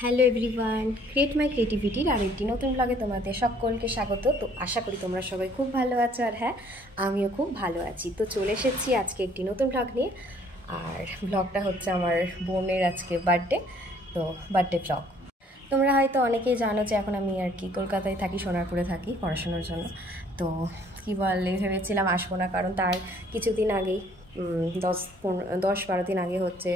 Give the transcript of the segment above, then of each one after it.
Hello everyone, create মাই ক্রিয়েটিভিটির আরেকটি নতুন ব্লগে তোমাদের সকলকে স্বাগত। তো আশা করি তোমরা সবাই খুব ভালো আছো, আর হ্যাঁ আমিও খুব ভালো আছি। তো চলে এসেছি আজকে একটি নতুন ব্লগ নিয়ে, আর ব্লগটা হচ্ছে আমার বোনের আজকে বার্থডে। তো বার্থডে ব্লগ তোমরা হয়তো অনেকেই জানো যে এখন আমি আর কি কলকাতায় থাকি, সোনারপুরে থাকি পড়াশোনার জন্য। তো কী বলে, ভেবেছিলাম আসবো না, কারণ তার কিছুদিন আগেই 10-12 দিন আগে হচ্ছে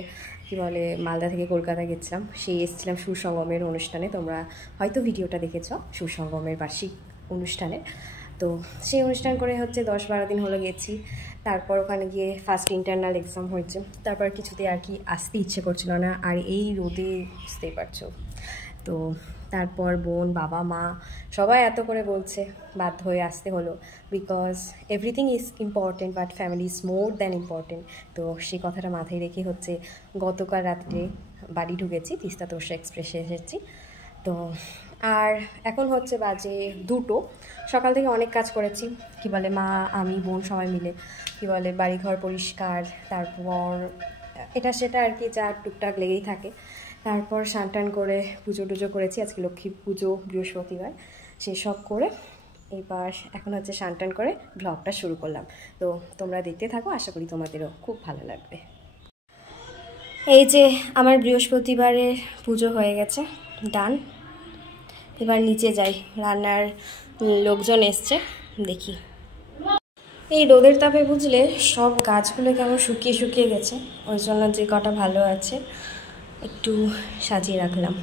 কী বলে মালদা থেকে কলকাতা গেছিলাম। সেই এসেছিলাম সুসঙ্গমের অনুষ্ঠানে, তোমরা হয়তো ভিডিওটা দেখেছ সুসঙ্গমের বার্ষিক অনুষ্ঠানে। তো সেই অনুষ্ঠান করে হচ্ছে 10-12 দিন হলো গেছি। তারপর ওখানে গিয়ে ফার্স্ট ইন্টারনাল এক্সাম হয়েছে, তারপর কিছুতে আর কি আসতে ইচ্ছে করছিল না, আর এই রোদে বুঝতেই পারছো। তো তারপর বোন, বাবা, মা সবাই এত করে বলছে, বাধ্য হয়ে আসতে হলো, because everything is important but family is more than important. তো সেই কথাটা মাথায় রেখে হচ্ছে গতকাল রাত্রে বাড়ি ঢুকেছি, তিস্তা তোরসা এক্সপ্রেসে এসেছি। তো আর এখন হচ্ছে বাজে 2টো। সকাল থেকে অনেক কাজ করেছি, কি বলে মা, আমি, বোন সবাই মিলে কি বলে বাড়িঘর পরিষ্কার, তারপর এটা সেটা আর কি যা টুকটাক লেগেই থাকে। তারপর স্নান টান করে পুজো টুজো করেছি, আজকে লক্ষ্মী পুজো, বৃহস্পতিবার, সেসব করে এবার এখন হচ্ছে স্নান টান করে ব্লগটা শুরু করলাম। তো তোমরা দেখতে থাকো, আশা করি তোমাদেরও খুব ভালো লাগবে। এই যে আমার বৃহস্পতিবারের পুজো হয়ে গেছে, ডান। এবার নিচে যাই, রান্নার লোকজন এসছে, দেখি। এই রোদের তাপে বুঝলে সব গাছগুলো কেমন শুকিয়ে শুকিয়ে গেছে, ওই জন্য যে কটা ভালো আছে একটু সাজিয়ে রাখলাম।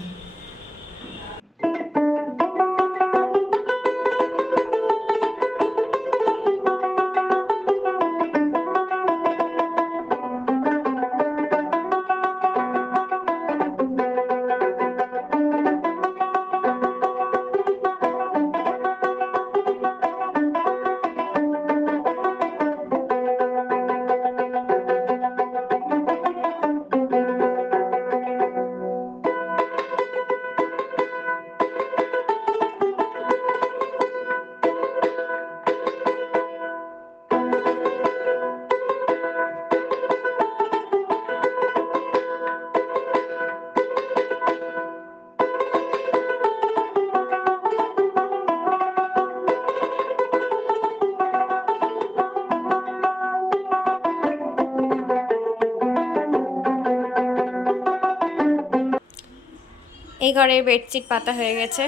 এই ঘরে বেডশিট পাতা হয়ে গেছে,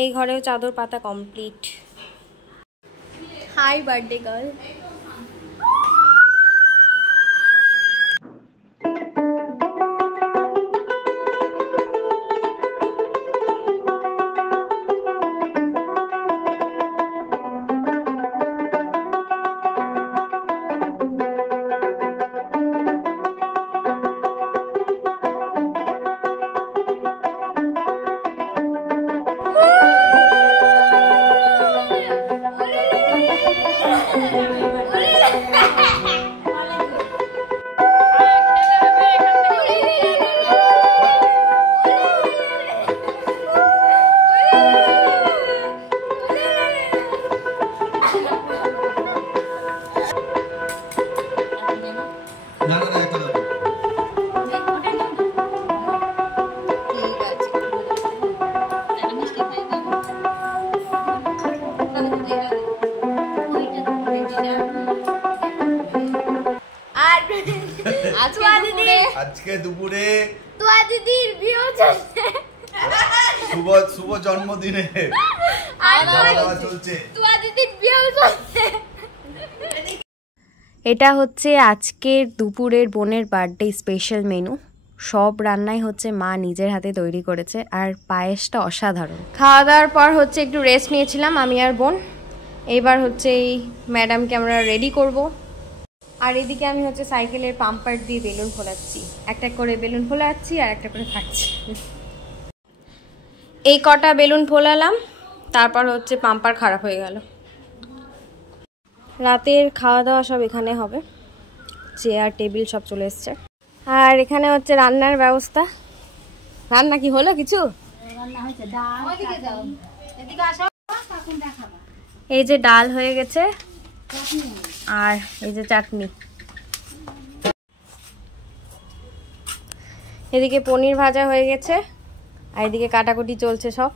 এই ঘরেও চাদর পাতা কমপ্লিট। High birthday girl. আজকে দুপুরে তোয়া দিদির বিয়ে চলছে, শুভ জন্মদিনে চলছে, তোয়া দিদির বিয়ে চলছে। এটা হচ্ছে আজকের দুপুরের বোনের বার্থডে স্পেশাল মেনু। সব রান্নাই হচ্ছে মা নিজের হাতে তৈরি করেছে, আর পায়েসটা অসাধারণ। খাওয়া দাওয়ার পর হচ্ছে একটু রেস্ট নিয়েছিলাম আমি আর বোন। এইবার হচ্ছে এই ম্যাডামকে আমরা রেডি করব, আর এদিকে আমি হচ্ছে সাইকেলের পাম্পার দিয়ে বেলুন ফোলাচ্ছি, একটা করে বেলুন ফোলাচ্ছি আর একটা করে থাকছি। এই কটা বেলুন ফোলালাম, তারপর হচ্ছে পাম্পার খারাপ হয়ে গেল। রাতের খাওয়া দাওয়া সব এখানে হবে, চেয়ার টেবিল সব চলে এসছে। আর এখানে হচ্ছে রান্নার ব্যবস্থা। রান্না কি হলো কিছু? এই যে ডাল হয়ে গেছে, আর এই যে চাটনি। এদিকে পনির ভাজা হয়ে গেছে আর এদিকে কাটাকুটি চলছে সব।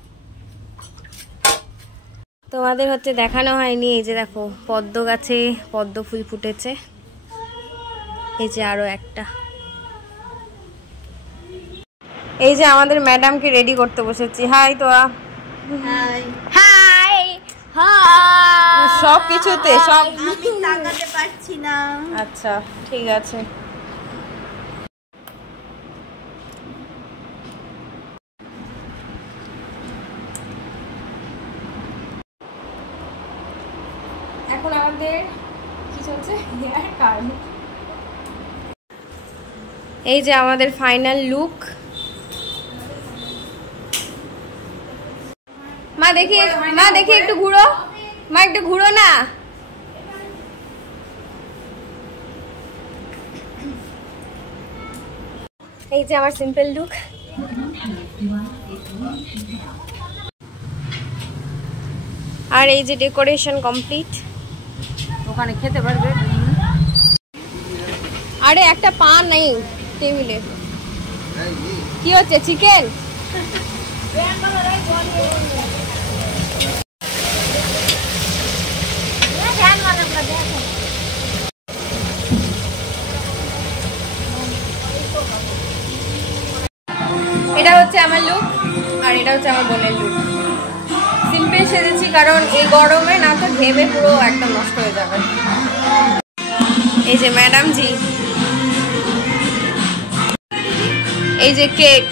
তোমাদের হচ্ছে দেখানো হয়নি, এই যে দেখো পদ্ম গাছে পদ্ম ফুল ফুটেছে, এই যে আরো একটা। এই যে আমাদের ম্যাডামকে রেডি করতে বসেছি। হাই তোয়া। High high high. সব কিছুতে সব আমি তাকাতে পারছি না। আচ্ছা ঠিক আছে। এখন আমাদের কি চলছে? Haircut. এই যে আমাদের ফাইনাল লুক। মা দেখি একটু ঘুরো, মা একটু ঘুরো না। এই যে আমার সিম্পল লুক। আর এই যে ডেকোরেশন কমপ্লিট। ওখানে খেতে পারবে। আরে একটা পান নেই টেবিলে। কি হচ্ছে? চিকেন? এটা হচ্ছে আমার লুক আর এটা হচ্ছে আমার বোনের লুক। সিম্পল সেজেছি কারণ এই গরমে না তো ঘেমে পুরো একদম নষ্ট হয়ে যাবে। এই যে ম্যাডাম জি, এই যে কেক।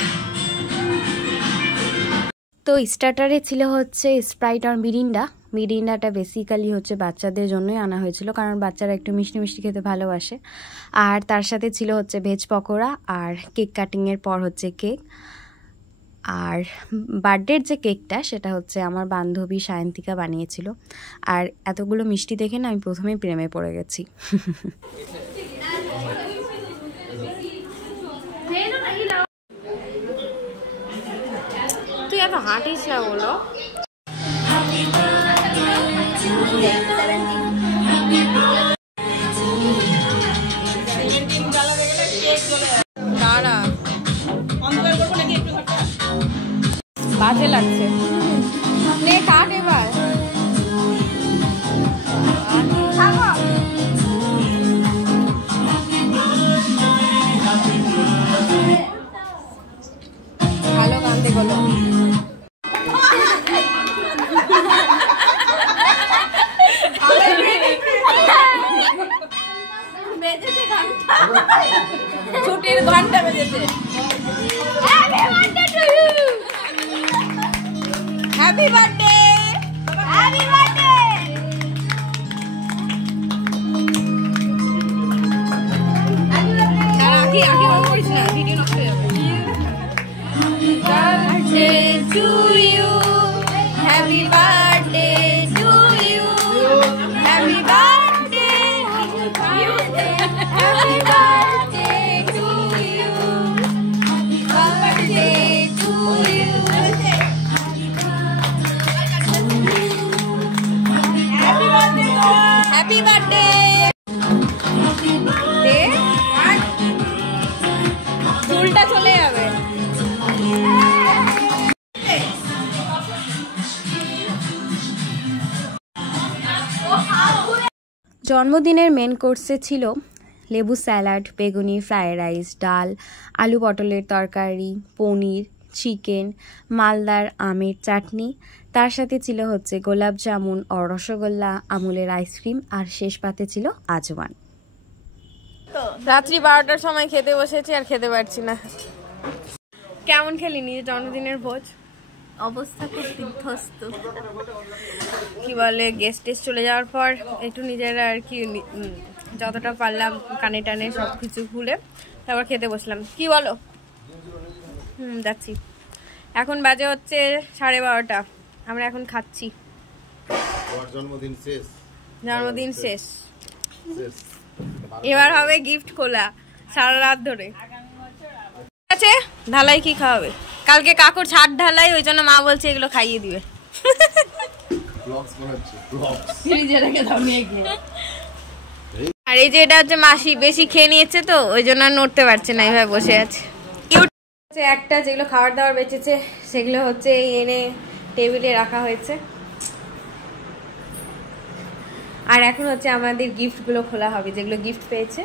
তো স্টার্টারে ছিল হচ্ছে স্প্রাইট আর মিরিন্ডা। মিরিন্ডাটা বেসিক্যালি হচ্ছে বাচ্চাদের জন্যই আনা হয়েছিল কারণ বাচ্চারা একটু মিষ্টি মিষ্টি খেতে ভালোবাসে। আর তার সাথে ছিল হচ্ছে ভেজ পকোড়া আর কেক কাটিংয়ের পর হচ্ছে কেক। আর বার্থডের যে কেকটা সেটা হচ্ছে আমার বান্ধবী সায়ন্তিকা বানিয়েছিল। আর এতগুলো মিষ্টি দেখে না আমি প্রথমেই প্রেমে পড়ে গেছি। তুই এত হাঁটিস না বলো। দাঁড়া, বাজে লাগছে। নে কাট এবার। ভালো গান বলো। ছুটির ঘন্টা বেজেছে। Happy birthday. Happy birthday. আগে অন করিস না, ভিডিও নষ্ট হয়ে যাবে। Birthday to you, happy birthday to you, happy birthday, happy birthday to you, birthday to you, happy birthday. চুলটা চলে যাবে। জন্মদিনের মেন কোর্সে ছিল লেবু স্যালাড, বেগুনি, ফ্রায়েড রাইস, ডাল, আলু পটলের তরকারি, পনির, চিকেন, মালদার আমের চাটনি। তার সাথে ছিল হচ্ছে গোলাপ জামুন ও রসগোল্লা, আমুলের আইসক্রিম আর শেষ পাতে ছিল আজওয়ান। রাত্রি 12টার সময় খেতে বসেছি আর খেতে পারছি না। কেমন খেলি নিজের জন্মদিনের ভোজ? অবস্থা খুব বিধ্বস্ত। কি বলে, গেস্ট টেস্ট চলে যাওয়ার পর একটু নিজেরা আর কি যতটা পারলাম কানে টানে সব কিছু খুলে তারপর খেতে বসলাম। কি বলো? যাচ্ছি। এখন বাজে হচ্ছে 12:30। আমরা এখন খাচ্ছি। জন্মদিন শেষ। এবার হবে গিফট খোলা সারা রাত ধরে। ঠিক আছে, ঢালাই কি খাওয়াবে? কালকে কাকুর ছাদ ঢালাই, ওই জন্য মা বলছে এগুলো খাইয়ে দিবে। আর এই যে এটা হচ্ছে মাসি, বেশি খেয়ে নিয়েছে তো ওই জন্য নড়তে পারছে না, এইভাবে বসে আছে। একটা যেগুলো খাবার দাবার বেঁচেছে সেগুলো হচ্ছে এনে টেবিলে রাখা হয়েছে। আর এখন হচ্ছে আমাদের গিফটগুলো খোলা হবে, যেগুলো গিফট পেয়েছে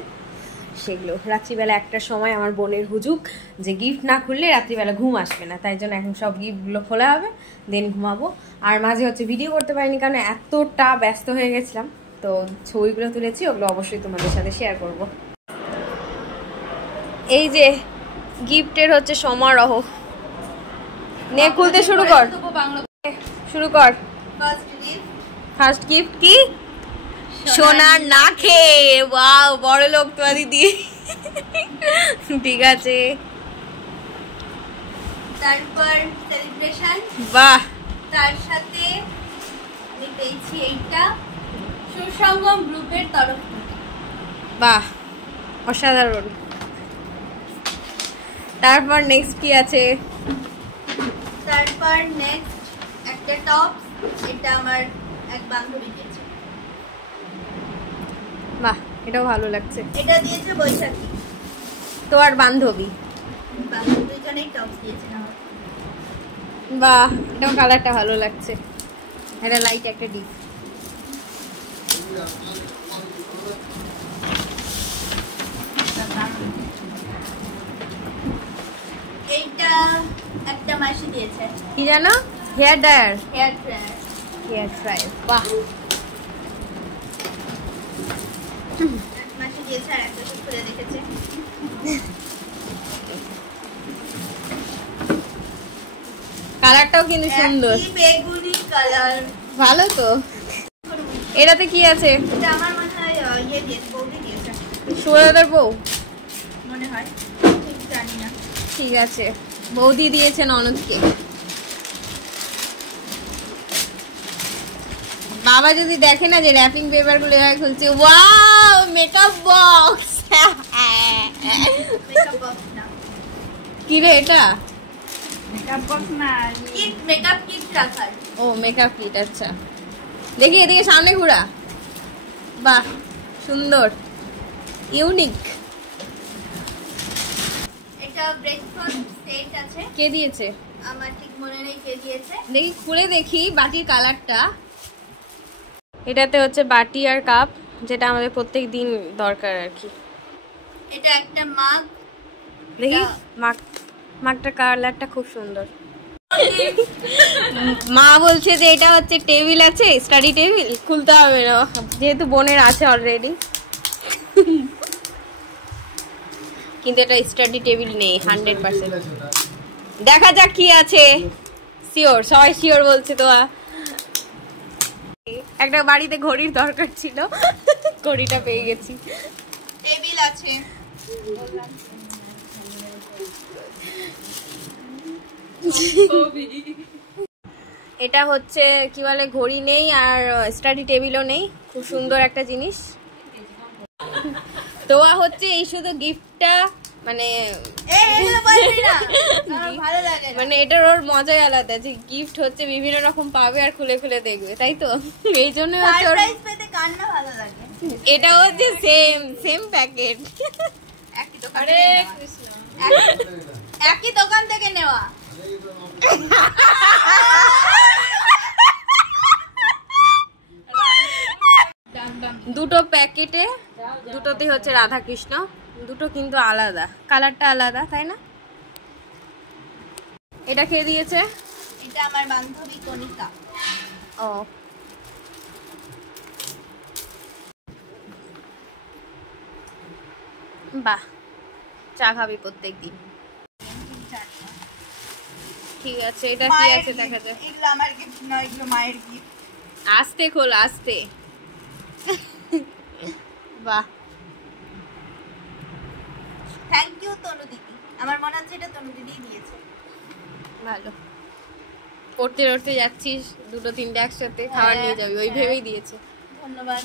সেগুলো। রাত্রিবেলা একটা সময় আমার বোনের হুজুক যে গিফট না খুললে রাত্রিবেলা ঘুম আসবে না, তাই জন্য এখন সব গিফটগুলো খোলা হবে, দেন ঘুমাবো। আর মাঝে হচ্ছে ভিডিও করতে পারিনি কারণ এতটা ব্যস্ত হয়ে গেছিলাম, তো ছবিগুলো তুলেছি, ওগুলো অবশ্যই তোমাদের সাথে শেয়ার করব। এই যে গিফটের হচ্ছে সমারোহ, নে খুলতে শুরু কর, শুরু কর। ফার্স্ট গিফট কি? সোনার না খেয়ে, ওয়াও বড় লোক তোমার দিদি। ঠিক আছে, তারপর সেলিব্রেশন, বাহ। তার সাথে আমি পেয়েছি এইটা সুসঙ্গম গ্রুপের তরফ থেকে। বাহ, অসাধারণ। তারপর নেক্সট কি আছে? তারপর নেক্সট একটা টপ, এটা আমার এক বান্ধবী দিয়েছে। বাহ, এটাও ভালো লাগছে। এটা দিয়েছে বৈশাখী, তোমার বান্ধবী। বান্ধবী দুজনেই টপ দিয়েছেন আমার। বাহ, এটাও কালারটা ভালো লাগছে, এটা লাইট একটা ডিপ। এইটা একটা মাসি দিয়েছে, কি জানো? Hair dryer, hair dryer. Hair dryer, বাহ। এক মাসি দিয়েছে আর একটা খুলে রেখেছে। কালারটাও কিন্তু সুন্দর, একই বেগুনি কালার, ভালো তো। এটাতে কি আছে? এটা আমার মনে হয় ইয়ে দিয়েছে, বৌদি দিয়েছে সুরদার বউ, মনে হয়, ঠিক জানি না। ঠিক আছে, বৌদি দিয়েছেন অনদকে। বাবা যদি দেখে না যে র্যাপিং পেপার গুলো এভাবে খুলছে, wow makeup box. Makeup box না, কি রে এটা? মেকআপ বক্স না, কিট, মেকআপ কিট রাখার। ও মেকআপ কিট, আচ্ছা। দেখি এদিকে সামনে ঘোরা, বাহ সুন্দর, ইউনিক। এটা ব্রেকফাস্ট সেট আছে। কে দিয়েছে? আমার ঠিক মনে নেই কে দিয়েছে। দেখি খুলে দেখি বাটির কালারটা। এটাতে হচ্ছে বাটি আর কাপ, যেটা আমাদের প্রত্যেক দিন দরকার আর কি। এটা একটা মাগ, দেখি মাগটার কালারটা খুব সুন্দর। মা বলছে যে এটা হচ্ছে টেবিল আছে, স্টাডি টেবিল, খুলতে হবে না যেহেতু বোনের আছে অলরেডি। কিন্তু এটা স্টাডি টেবিল নেই 100%। দেখা যাক কি আছে, শিওর, সবাই শিওর বলছে। তো একটা বাড়িতে ঘড়ির দরকার ছিল, ঘড়িটা পেয়ে গেছি। টেবিল আছে, এটা হচ্ছে কি বলে, ঘড়ি নেই আর স্টাডি টেবিলও নেই, খুব সুন্দর একটা জিনিস। তোয়া হচ্ছে এই শুধু গিফটটা মানে ভালো লাগে, মানে এটার ওর মজাই আলাদা যে গিফট হচ্ছে বিভিন্ন রকম পাবে আর খুলে খুলে দেখবে, তাই তো? এই জন্য হচ্ছে ওর সারপ্রাইজ পেতে কার না ভালো লাগে। এটা হচ্ছে সেম প্যাকেট, একই দোকান থেকে নেওয়া। একই দোকান থেকে নেওয়া। দুটো প্যাকেটে দুটোতে হচ্ছে রাধা কৃষ্ণ, দুটো কিন্তু আলাদা, কালারটা আলাদা, তাই না? এটা কে দিয়েছে? এটা আমার বান্ধবী কণিকা। ও বাহ, চা খাবি প্রত্যেকদিন, ঠিক আছে। এটা কি আছে দেখা যাক। এগুলো আমার গিফট নয়, এগুলো মায়ের গিফট। আস্তে খোল, আস্তে। বাহ, থ্যাংক ইউ তনু দিদি। আমার মনে হচ্ছে এটা তনু দিদি দিয়েছে। ভালো। পড়তে পড়তে যাচ্ছিস, দুটো তিনটে একসাথে খাবার নিয়ে যাবি, ওই ভেবেই দিয়েছে। ধন্যবাদ।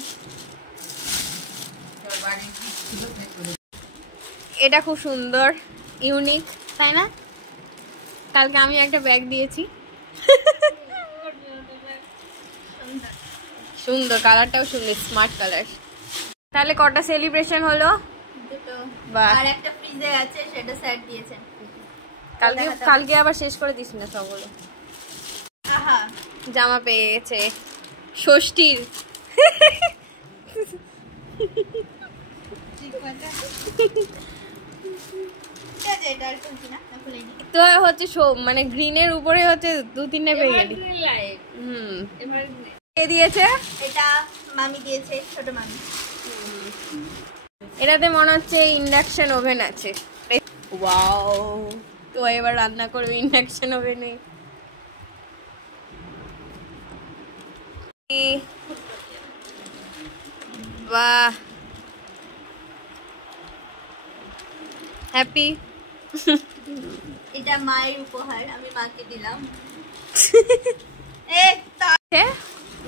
এটা খুব সুন্দর, ইউনিক, তাই না? কালকে আমি একটা ব্যাগ দিয়েছি, সুন্দর, কালারটাও সুন্দর, স্মার্ট কালার। তাহলে কটা সেলিব্রেশন হলো? দুটো। বাহ। আর একটা ফ্রিজে আছে, সেটা সেট দিয়েছেন। কালকে আবার শেষ করে দিস না সবগুলো। আহা জামা পেয়ে গেছে ষষ্ঠীর। তো হচ্ছে মানে গ্রিনের উপরে হচ্ছে 2-3টে পেয়ে গেলি। কে দিয়েছে? এটা মামি দিয়েছে, ছোট মামি। এটাতে মনে হচ্ছে ইন্ডাকশন ওভেন আছে। ওয়াও, তো এবার রান্না করবে ইন্ডাকশন ওভেনে। বাহ, হ্যাপি। এটা মায়ের উপহার, আমি মাকে দিলাম।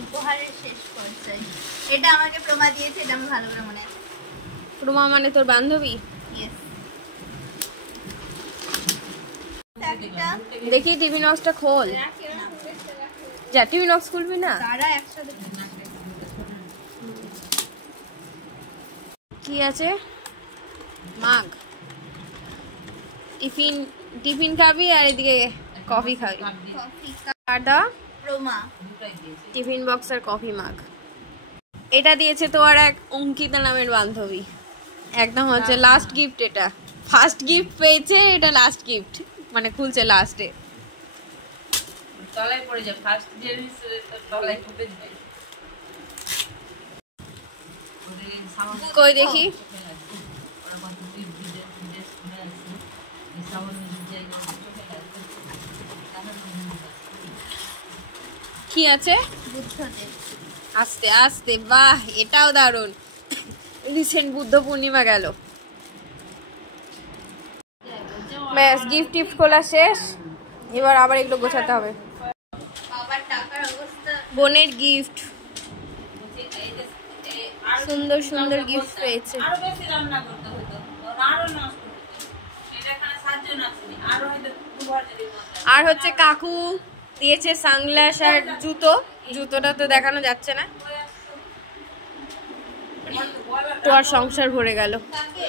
উপহারের শেষ পর্যায়ে এটা আমাকে প্রমা দিয়েছে, এটা আমার ভালো করে মনে আছে। প্রমা মানে তোর বান্ধবী? দেখি টিভি নক্সটা খোল। যা, টিভি নক্স খুলবি না? তারা একসাথে কি আছে? মাগ। টিফিন খাবি আর এদিকে কফি খাবি। আর দা প্রমা টিফিন বক্স আর কফি মাগ। এটা দিয়েছে তো আর এক অঙ্কিতা নামের বান্ধবী। একদম হচ্ছে লাস্ট গিফট। এটা ফার্স্ট গিফট পেয়েছে, এটা লাস্ট গিফট, মানে খুলছে লাস্টে। তলায় পড়ে যায়, ফার্স্ট জিনিস তলায় ঢুকে যায়। কই দেখি। কি আছে? বুদ্ধদেব। আস্তে আস্তে, বাহ, এটাও দারুণ। রিসেন্ট বুদ্ধ পূর্ণিমা গেল। ব্যাস, গিফট টিফট খোলা শেষ। এবার আবার এগুলো গোছাতে হবে। বাবার টাকার অবস্থা। বোনের গিফট, সুন্দর সুন্দর গিফট পেয়েছে। আরো বেশি রান্না করতে হতো, আরো নষ্ট হতো। এটা এখানে 7 জন আছে, আরো হয়তো দুবার যদি মতো। আর হচ্ছে কাকু দিয়েছে সানগ্লাস আর জুতো। জুতোটা তো দেখানো যাচ্ছে না। তো আর সংসার ভরে গেল। কাকে